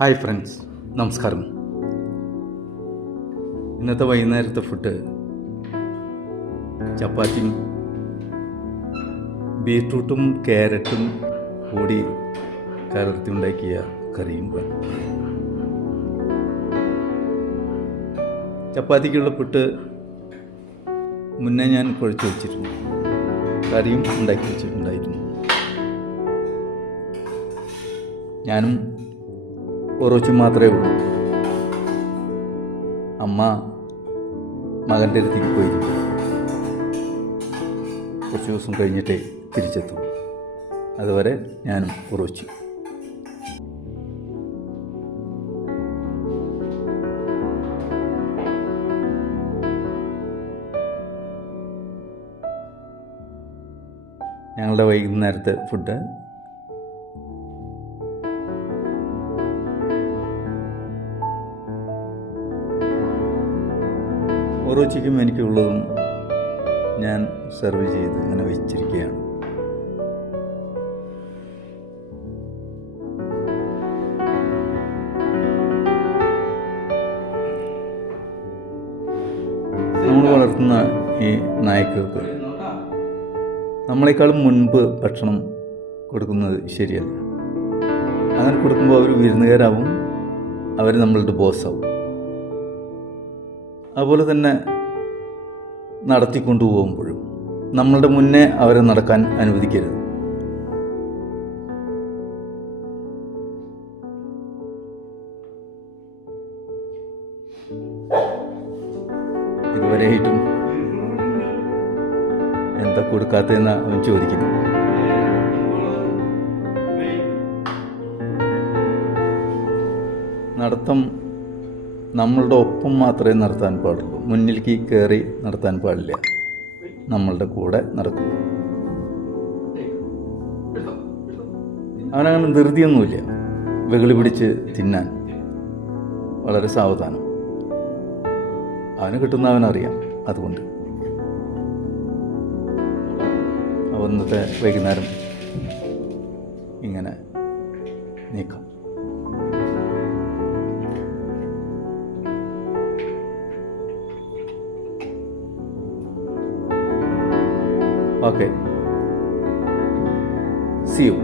Hi friends, നമസ്കാരം. ഇന്നത്തെ വൈകുന്നേരത്തെ ഫുഡ് ചപ്പാത്തിയും ബീട്രൂട്ടും ക്യാരറ്റും കൂടി കലർത്തി ഉണ്ടാക്കിയ കറിയും. ചപ്പാത്തിക്കുള്ള പുട്ട് മുന്നേ ഞാൻ കുഴച്ച് വെച്ചിരുന്നു, കറിയും ഉണ്ടാക്കി വെച്ചിട്ടുണ്ടായിരുന്നു. ഞാനും കുറച്ച് മാത്രമേ ഉള്ളൂ. അമ്മ മകൻ്റെ അടുത്തേക്ക് പോയിരുന്നു. കുറച്ച് ദിവസം കഴിഞ്ഞിട്ടേ തിരിച്ചെത്തും. അതുവരെ ഞാനും കുറച്ചു. ഞങ്ങളുടെ വൈകുന്നേരത്തെ ഫുഡ് ഓരോച്ചയ്ക്കും എനിക്കുള്ളതും ഞാൻ സെർവ് ചെയ്ത് ഇങ്ങനെ വെച്ചിരിക്കുകയാണ്. നമ്മൾ വളർത്തുന്ന ഈ നായ്ക്കൾക്ക് നമ്മളെക്കാളും മുൻപ് ഭക്ഷണം കൊടുക്കുന്നത് ശരിയല്ല. അങ്ങനെ കൊടുക്കുമ്പോൾ അവർ വിരുന്നുകാരാവും, അവർ നമ്മളുടെ ബോസാവും. അതുപോലെ തന്നെ നടത്തിക്കൊണ്ടുപോകുമ്പോഴും നമ്മളുടെ മുന്നേ അവരെ നടക്കാൻ അനുവദിക്കരുത്. ഇതുവരെയായിട്ടും എന്താ കൊടുക്കാത്തതെന്ന് അവൻ ചോദിക്കുന്നു. നടത്തം നമ്മളുടെ ഒപ്പം മാത്രമേ നടത്താൻ പാടുള്ളൂ. മുന്നിലേക്ക് കയറി നടത്താൻ പാടില്ല. നമ്മളുടെ കൂടെ നടക്കും. അവനങ്ങനെ ധൃതിയൊന്നുമില്ല. വെകിളി പിടിച്ച് തിന്നാൻ വളരെ സാവധാനം. അവന് കിട്ടുന്ന അവനറിയാം. അതുകൊണ്ട് ഇന്നത്തെ വൈകുന്നേരം ഇങ്ങനെ നീക്കാം. Okay. See you.